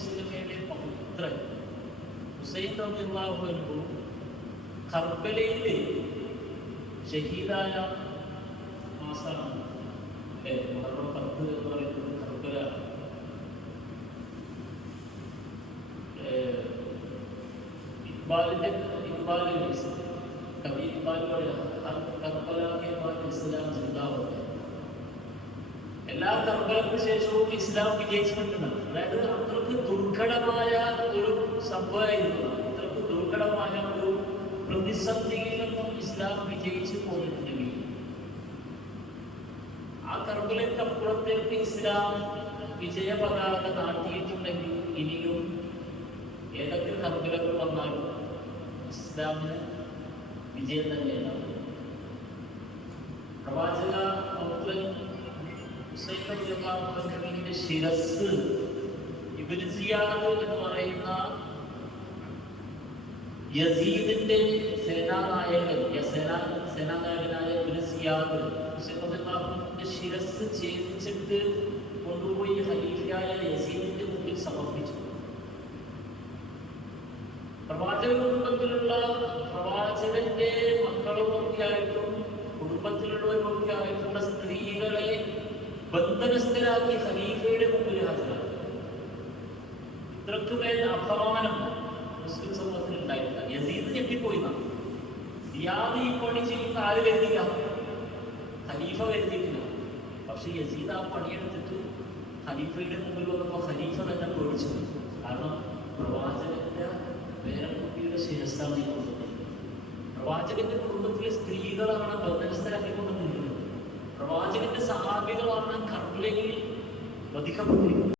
വസല്ലമയുടെ പൗത്രൻ ഹുസൈൻ റളിയല്ലാഹു അൻഹു കർബലയിൽ ഷഹീദായ മാസമാണ് മുഹറം 10 എന്ന് പറയുന്നത് കർബല. കവി ഇക്ബാൽ എല്ലാ കർബലക്ക് ശേഷവും ഇസ്ലാം വിജയിച്ചിട്ടുണ്ട്. അതായത് അത്രക്ക് ദുർഘടമായ ഒരു സംഭവമായിരുന്നു, അത്രക്ക് ദുർഘടമായ ഒരു പ്രതിസന്ധിയിൽ നിന്നും ഇസ്ലാം വിജയിച്ചു പോയിട്ടുണ്ടെങ്കിൽ ആ കർബലക്കപ്പുറത്തേക്ക് ഇസ്ലാം വിജയ പതാക നാട്ടിയിട്ടുണ്ടെങ്കിൽ ഇനിയും ഏതൊക്കെ കർബലകൾ വന്നാലും ഇസ്ലാമിന് വിജയം തന്നെയാണ്. പ്രവാചക പൗത്രൻ ഹുസൈൻ റളിയല്ലാഹു അൻഹുവിന്റെ ശിരസ് ഇബ്നു സിയാദ് എന്ന് പറയുന്ന യസീദിന്റെ സേനാനായകനായ ഇബ്നു സിയാദ് ഹുസൈൻ റളിയല്ലാഹു അൻഹുവിന്റെ ശിരസ് ഛേദിച്ചിട്ട് കൊണ്ടുപോയി ഖലീഫയായ യസീദിന്റെ മുമ്പിൽ സമർപ്പിച്ചു. പ്രവാചക കുടുംബത്തിലുള്ള പ്രവാചകന്റെ മക്കളുമൊക്കെ ആയിട്ടും കുടുംബത്തിലുള്ളവരൊക്കെ ആയിട്ടുള്ള സ്ത്രീകളെ ബന്ധനസ്ഥരാക്കി ഖലീഫയുടെ മുമ്പിൽ ഹാജരാക്കി. ഇത്രക്ക് മേൽ അപമാനം മുസ്ലിം സമൂഹത്തിൽ ഉണ്ടായിട്ടില്ല. യസീദ് ഞെട്ടിപ്പോയി. സിയാദ് ഈ പണി ചെയ്യുന്ന ആര് വരുന്നില്ല, ഖലീഫ വരുന്നില്ല. പക്ഷെ യസീദ് ആ പണിയെടുത്തിട്ട് ഖലീഫയുടെ മുമ്പിൽ വന്നപ്പോൾ ഖലീഫ തന്നെ പേടിച്ചു. കാരണം പ്രവാചകന്റെ പേരക്കുട്ടിയുടെ ശിരസ്സാണ് ഈ കൊണ്ടുവന്നത്. പ്രവാചകന്റെ കുടുംബത്തിലെ സ്ത്രീകളാണ് ബന്ധനസ്ഥരാക്കിക്കൊണ്ടുവന്നിരിക്കുന്നത്. പ്രവാചകന്റെ സഹാബികളാണ് കർബലയിൽ വധിക്കപ്പെട്ടിരിക്കുന്നത്.